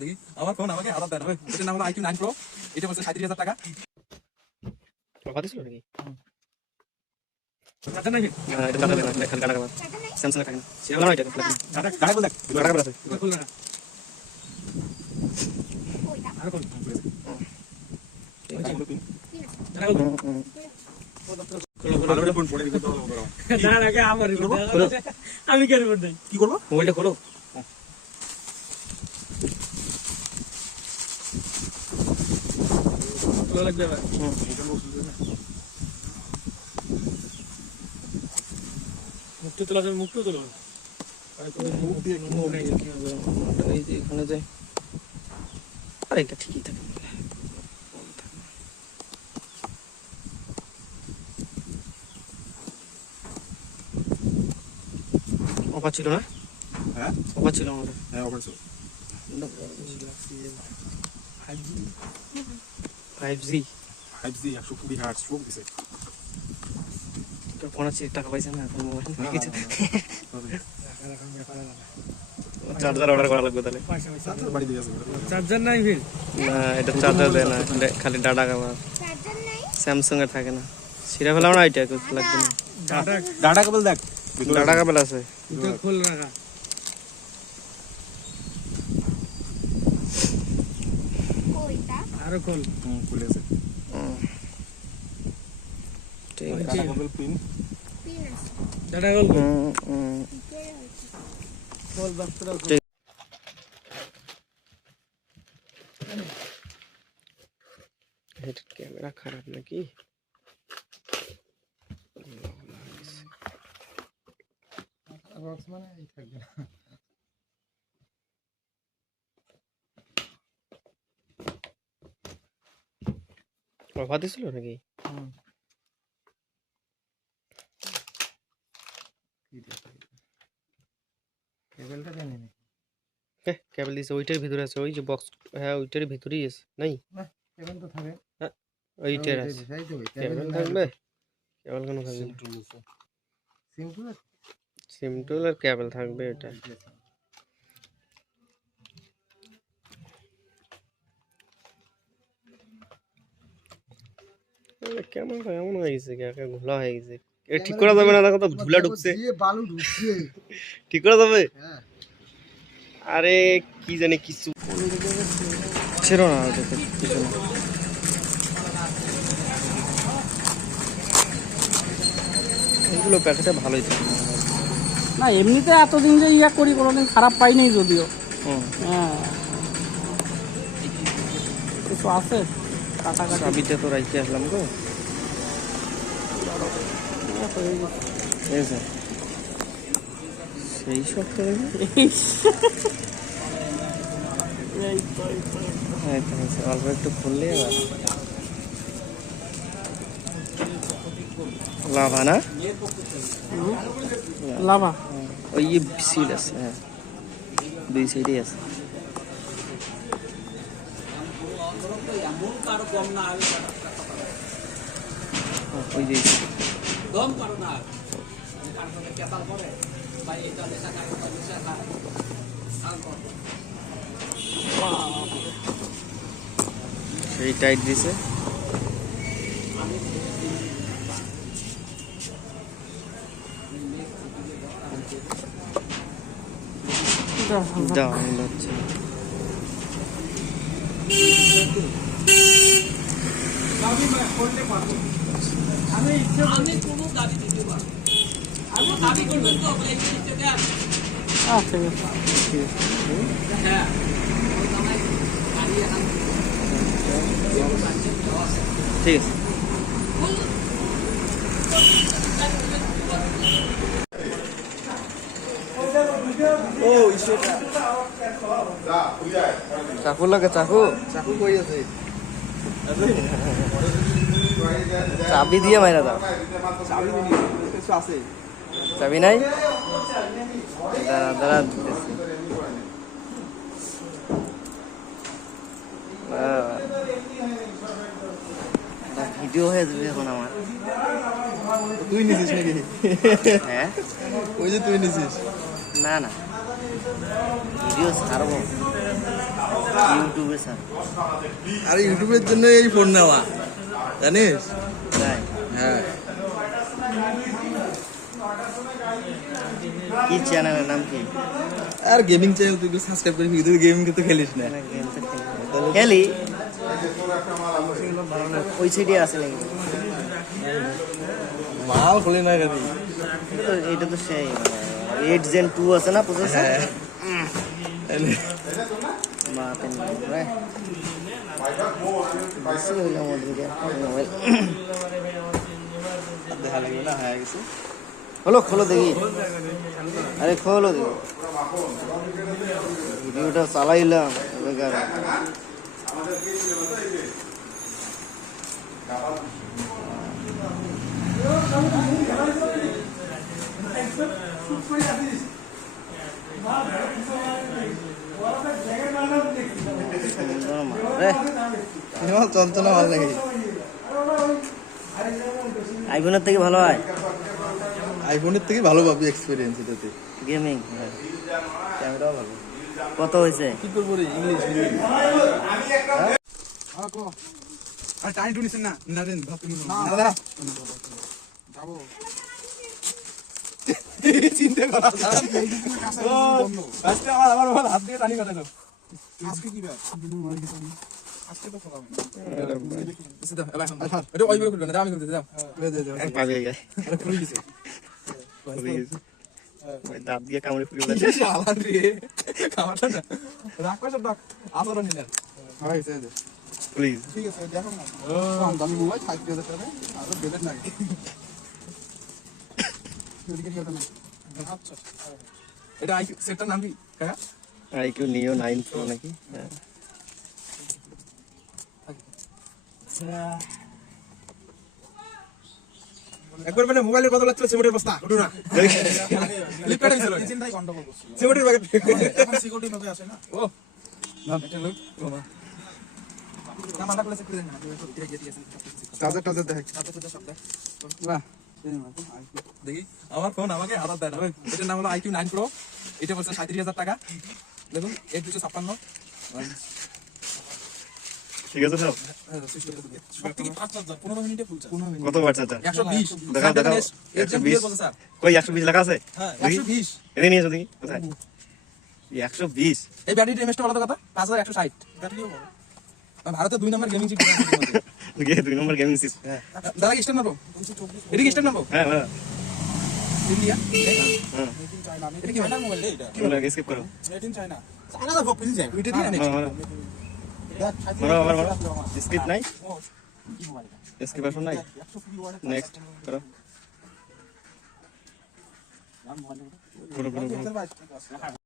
দেখি আমার ফোন আমাকে আবার দেন এটার নাম হলো iQ 9 Pro এটা বলছে 37,000 টাকা কথা দিছিল নাকি চার্জার নাই এটা চার্জার না খালি ডাটা স্যামসাং এর থাকে না সেটা না এটা ডাটা বল দেখ ডাটা কেবল আছে খুল না আর কোন আমি কেন করতে কি করবো মোবাইলটা খোলো লাগবে মুক্ত তোলা মুক্ত তোলা এই যে এখানে যাই আরে এটা ঠিকই থাকে অফার ছিল না হ্যাঁ অফার ছিল আমাদের হ্যাঁ অফার ছিল 5G 5G 120 হার্টজ স্ট্রোক দিছে তো ফোন আছে টাকা পয়সা না এখন মোবাইল কিছু চার্জার অর্ডার করা লাগবে তাহলে চার্জার বাড়ি দিয়ে আসবে চার্জার নাই ফির না এটা চার্জার দেয় না খালি ডাটা কেবল স্যামসাং এর থাকে না সিরা ফেলাও না এটা কিছু লাগবে না ডাটা কেবল দেখ ডাটা কেবল আছে এটা খোল রাখা আরো খোল খুলে আছে ঠিক ডাটা কেবল পিন ডাটা খোল খোল বাস্তরা এটা ক্যামেরা খারাপ নাকি বক্স মানে এই থাকবে না অফার দিছিল নাকি কেবলটা জানি না কেবল দিছে ওইটার ভিতরে আছে ওই যে বক্স হ্যাঁ ওইটার ভিতরেই আছে নাই কেবল তো থাকে ওইটার আছে কেবল থাকবে কেবল কেন থাকবে সিম্পল সিমটুল আর কেবল থাকবে এটা কেমন এমন হয়ে গেছে ঘোলা হয়ে গেছে ঠিক করা যাবে না দেখো তো ধুলা ঢুকছে বালু ঢুকছে ঠিক করা যাবে আরে কি জানি কিছু ছিল না ওটাতে কিছু না এগুলো প্যাকেটে ভালোই থাকে না এমনিতে এতদিন যে ইয়া করি কোনোদিন খারাপ পাইনি যদিও হ্যাঁ কিছু আছে কাটাকাটি চাবিটা তো রাইতে আসলাম তো এই যে সেই সব তো অল্প একটু খুললে আবার লাভা না লাভা ওই সিল আছে হ্যাঁ দুই সাইডেই আছে ওই যে সেই টাইট দিছে দাম হচ্ছে আমি কোনো দাবি দিতে পারবো আমি দাবি করবেন তো এই জিনিসটা আচ্ছা হ্যাঁ ঠিক আছে ও ইসেটা চাকু লাগে চাকু চাকু কই আছে চাবি দিয়ে মাইরা দাও চাবি নেই কিছু আছে চাবি নাই দাঁড়া দাঁড়া ভিডিও হয়ে যাবে এখন আমার তুই নিছিস নাকি হ্যাঁ ওই যে তুই নিছিস না না ভিডিও ছাড়বো ইউটিউবে স্যার আর ইউটিউবের জন্য এই ফোন নেওয়া জানিস? তাই হ্যাঁ, কি চ্যানেলের নাম কি? আর গেমিং চ্যানেল তুই সাবস্ক্রাইব করিস কিন্তু গেমিং তো খেলিস না। গেম তো খেলি ওই সাইডে আছে নাকি? মাল খুলে না কেন? এটা তো সেই 8 Gen 2 আছে না প্রসেসর? মাপেন রে বেশি হইলো মধ্যে মোবাইল দেখা লাগবে না, হয়ে গেছে। হলো খোলো দেখি, আরে খোলো দেখি, ভিডিওটা চালাইলাম বেকার। চঞ্চলা ভালো লাগে। আইফোনের থেকে ভালো হয় আইফোনের থেকে ভালো পাবি এক্সপিরিয়েন্স এটাতে। গেমিং। ক্যামেরাও ভালো। কত হয়েছে? কি করবো রে, ইংলিশ আর টাইম টু নিছেন না না দেন না যাবো চিন্তা করা আজকে আমার হাত দিয়ে টানি কাটালো। আজকে কি ব্যাপার? আজকে তো খোলা হবে। এটা ওইভাবে করবে না, আমি করতে দাও। পাবে গায় আরে খুলে গেছে। দাঁত দিয়ে কামড়ে ফুলে গেছে। শালান রে কামাটা না রাখ কষ্ট ডাক আসর নিলেন। হয়ে গেছে। প্লিজ ঠিক আছে দেখো না। আমি মোবাইল 60,000 টাকা আর বেলেট নাই। আচ্ছা এটা আই সেটটার নাম কি কাকা? আইকিউ নিও 9 প্রো নাকি? একবার মানে মোবাইলের কথা লাগছিল সিমেন্টের বস্তা ওঠো না ফ্লিপকার্টে ছিল চিন্তাই গন্ডগোল করছে সিমেন্টের প্যাকেট এখন সিকিউরিটি ভাবে আসে না ও না এটা লোক ও মা কামাটা করে সেট করে দেন না এটা গিয়ে দিয়েছেন চার্জার দেখ চার্জার সব দেখ বাহ দেখি আমার ফোন আমাকে আদার দেয় না এটার নাম হলো IQ 9 Pro এটা বলছে 37,000 টাকা দেখুন 8256 ঠিক আছে স্যার। সবথেকে ফাস্ট চার্জার 15 মিনিটে ফুল চার্জ কত ওয়াট চার্জার? 120 দেখাও দেখাও 120 প্রসেসর কই 120 লেখা আছে? হ্যাঁ দেখি। 120 এনে নিয়ে এসো দেখি কোথায়? 120 এই ব্যাটারি এমএসটা বলা তো কথা 5160 ব্যাটারিও বড় ভারতে 2 নম্বর গেমিং চিপ গে 2 নম্বর গেমিং সিস্টেম। দাদা স্টেপ নাও এটা কি স্টেপ নাও হ্যাঁ হ্যাঁ ইন্ডিয়া হ্যাঁ এটা কি চায়না মোবাইল এটা কি বলে স্কিপ করো। মেড ইন চায়না চায়না তো ভোগ পিল যায় ওইটা দিয়ে নেক্সট মারো মারো মারো স্কিপ নাই, কি মোবাইল স্কিপ অপশন নাই। 120 ওয়াট নেক্সট করো নাম মোবাইল করো করো করো।